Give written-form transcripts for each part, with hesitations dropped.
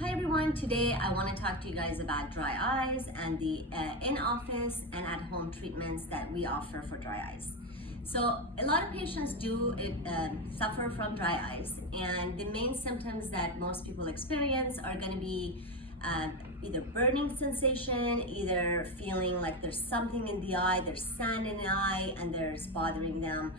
Hi everyone, today I want to talk to you guys about dry eyes and the in-office and at-home treatments that we offer for dry eyes. So a lot of patients do suffer from dry eyes, and the main symptoms that most people experience are going to be either burning sensation, either feeling like there's something in the eye, there's sand in the eye and there's bothering them.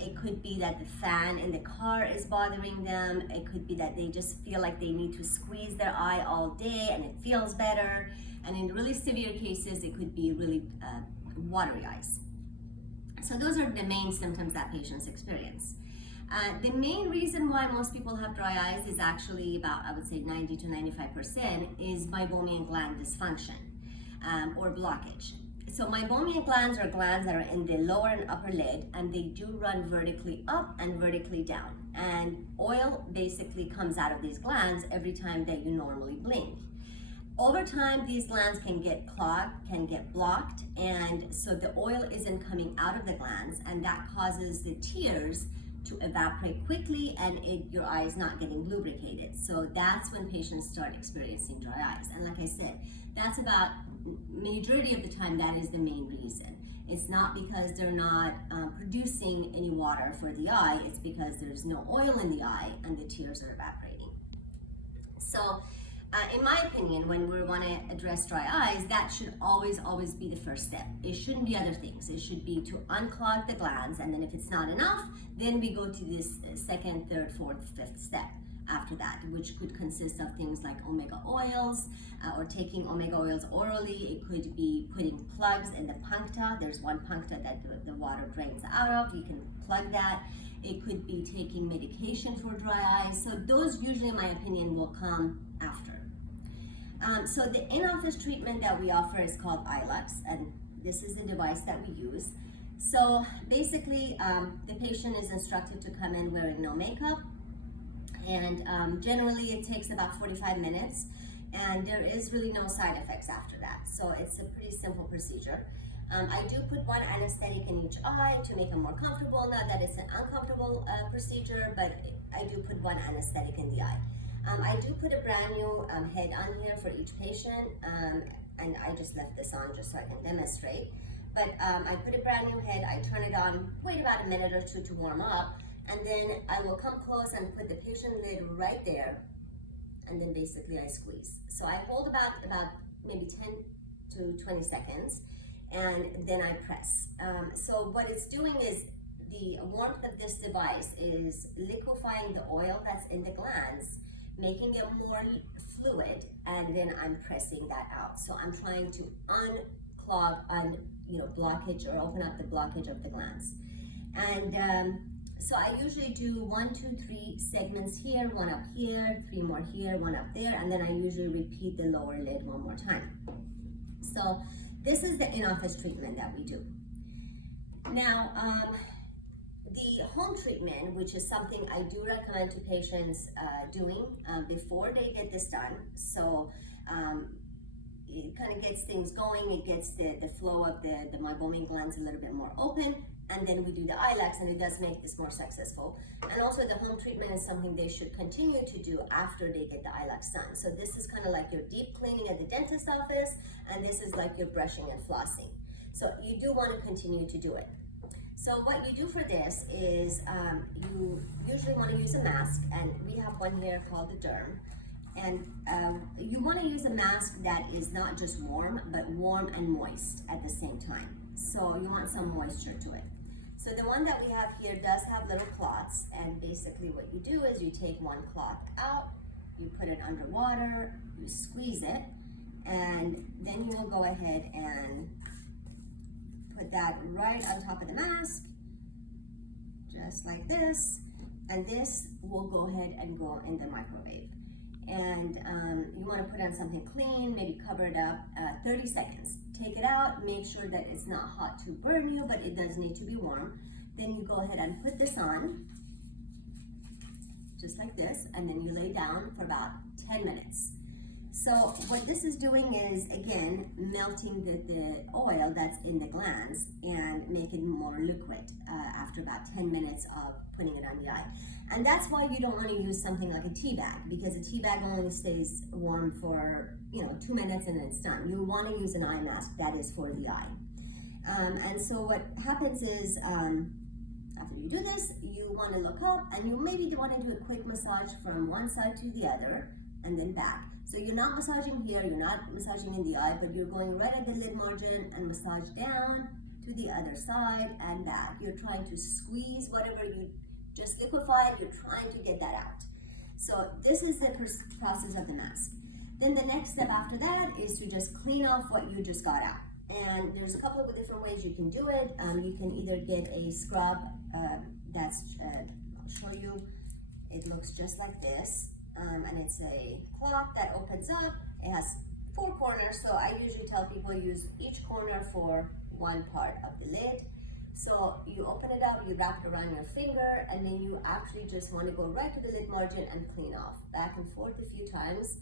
It could be that the fan in the car is bothering them. It could be that they just feel like they need to squeeze their eye all day and it feels better. And in really severe cases, it could be really watery eyes. So those are the main symptoms that patients experience. The main reason why most people have dry eyes is actually about, I would say 90 to 95% is meibomian gland dysfunction or blockage. So meibomian glands are glands that are in the lower and upper lid, and they do run vertically up and vertically down. And oil basically comes out of these glands every time that you normally blink. Over time, these glands can get clogged, can get blocked, and so the oil isn't coming out of the glands, and that causes the tears to evaporate quickly, and your eye is not getting lubricated. So that's when patients start experiencing dry eyes. And like I said, that's about majority of the time that is the main reason. It's not because they're not producing any water for the eye, it's because there's no oil in the eye and the tears are evaporating. So in my opinion, when we want to address dry eyes, that should always be the first step. It shouldn't be other things. It should be to unclog the glands, and then if it's not enough, then we go to this second, third, fourth, fifth step after that, which could consist of things like omega oils or taking omega oils orally. It could be putting plugs in the puncta. There's one puncta that the water drains out of. You can plug that. It could be taking medication for dry eyes. So those usually, in my opinion, will come after. So the in-office treatment that we offer is called iLux, and this is the device that we use. So basically, the patient is instructed to come in wearing no makeup, and generally it takes about 45 minutes, and there is really no side effects after that. So it's a pretty simple procedure. I do put one anesthetic in each eye to make them more comfortable. Not that it's an uncomfortable procedure, but I do put one anesthetic in the eye. I do put a brand new head on here for each patient, and I just left this on just so I can demonstrate. But I put a brand new head, I turn it on, wait about a minute or two to warm up, and then I will come close and put the patient lid right there, and then basically I squeeze. So I hold about maybe 10 to 20 seconds, and then I press. So what it's doing is the warmth of this device is liquefying the oil that's in the glands, making it more fluid, and then I'm pressing that out. So I'm trying to unclog, blockage, or open up the blockage of the glands. And so I usually do 1, 2, 3 segments here, one up here, 3 more here, one up there, and then I usually repeat the lower lid one more time. So this is the in-office treatment that we do. Now, the home treatment, which is something I do recommend to patients doing before they get this done. So it kind of gets things going, it gets the flow of the meibomian glands a little bit more open, and then we do the iLux, and it does make this more successful. And also the home treatment is something they should continue to do after they get the iLux done. So this is kind of like your deep cleaning at the dentist office, and this is like your brushing and flossing. So you do want to continue to do it. So what you do for this is you usually want to use a mask, and we have one here called the Derm. And you want to use a mask that is not just warm, but warm and moist at the same time. So you want some moisture to it. So the one that we have here does have little clots, and basically what you do is you take one clot out, you put it underwater, you squeeze it, and then you will go ahead and put that right on top of the mask, just like this, and this will go ahead and go in the microwave. And you want to put on something clean, maybe cover it up 30 seconds. Take it out, make sure that it's not hot to burn you, but it does need to be warm. Then you go ahead and put this on, just like this, and then you lay down for about 10 minutes. So what this is doing is, again, melting the oil that's in the glands and make it more liquid after about 10 minutes of putting it on the eye. And that's why you don't want to use something like a tea bag, because a tea bag only stays warm for 2 minutes and then it's done. You want to use an eye mask that is for the eye. And so what happens is, after you do this, you want to look up and you maybe want to do a quick massage from one side to the other and then back. So you're not massaging here, you're not massaging in the eye, but you're going right at the lid margin and massage down to the other side and back. You're trying to squeeze whatever you just liquefied, you're trying to get that out. So this is the process of the mask. Then the next step after that is to just clean off what you just got out. And there's a couple of different ways you can do it. You can either get a scrub I'll show you. It looks just like this. And it's a cloth that opens up. It has 4 corners, so I usually tell people use each corner for one part of the lid. So you open it up, you wrap it around your finger, and then you actually just want to go right to the lid margin and clean off. Back and forth a few times.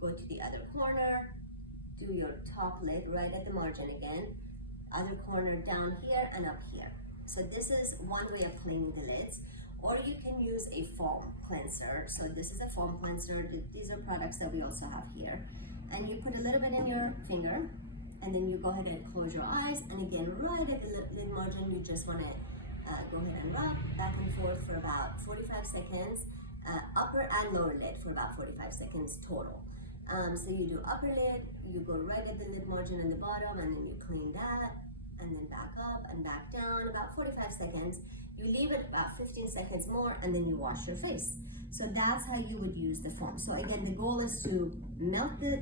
Go to the other corner, do your top lid right at the margin again. Other corner down here and up here. So this is one way of cleaning the lids. Or you can use a foam cleanser. So this is a foam cleanser. These are products that we also have here. And you put a little bit in your finger, and then you go ahead and close your eyes. And again, right at the lid margin, you just want to go ahead and rub back and forth for about 45 seconds. Upper and lower lid for about 45 seconds total. So you do upper lid, you go right at the lid margin and the bottom, and then you clean that, and then back up and back down, about 45 seconds. You leave it about 15 seconds more, and then you wash your face. So that's how you would use the foam. So again, the goal is to melt the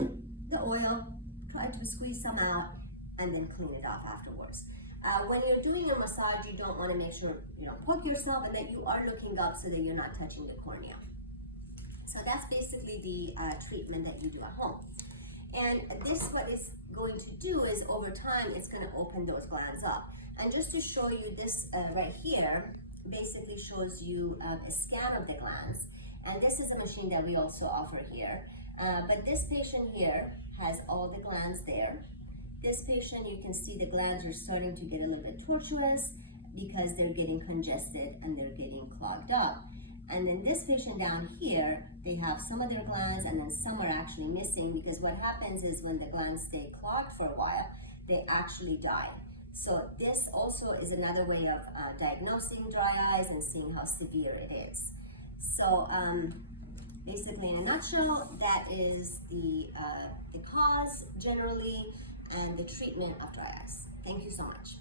oil, try to squeeze some out, and then clean it off afterwards. When you're doing a massage, you don't want to make sure you don't poke yourself and that you are looking up so that you're not touching the cornea. So that's basically the treatment that you do at home. And this, what it's going to do is over time, it's going to open those glands up. And just to show you this right here, basically shows you a scan of the glands. And this is a machine that we also offer here. But this patient here has all the glands there. This patient, you can see the glands are starting to get a little bit tortuous because they're getting congested and they're getting clogged up. And then this patient down here, they have some of their glands and then some are actually missing, because what happens is when the glands stay clogged for a while, they actually die. So this also is another way of diagnosing dry eyes and seeing how severe it is. So basically, in a nutshell, that is the cause generally and the treatment of dry eyes. Thank you so much.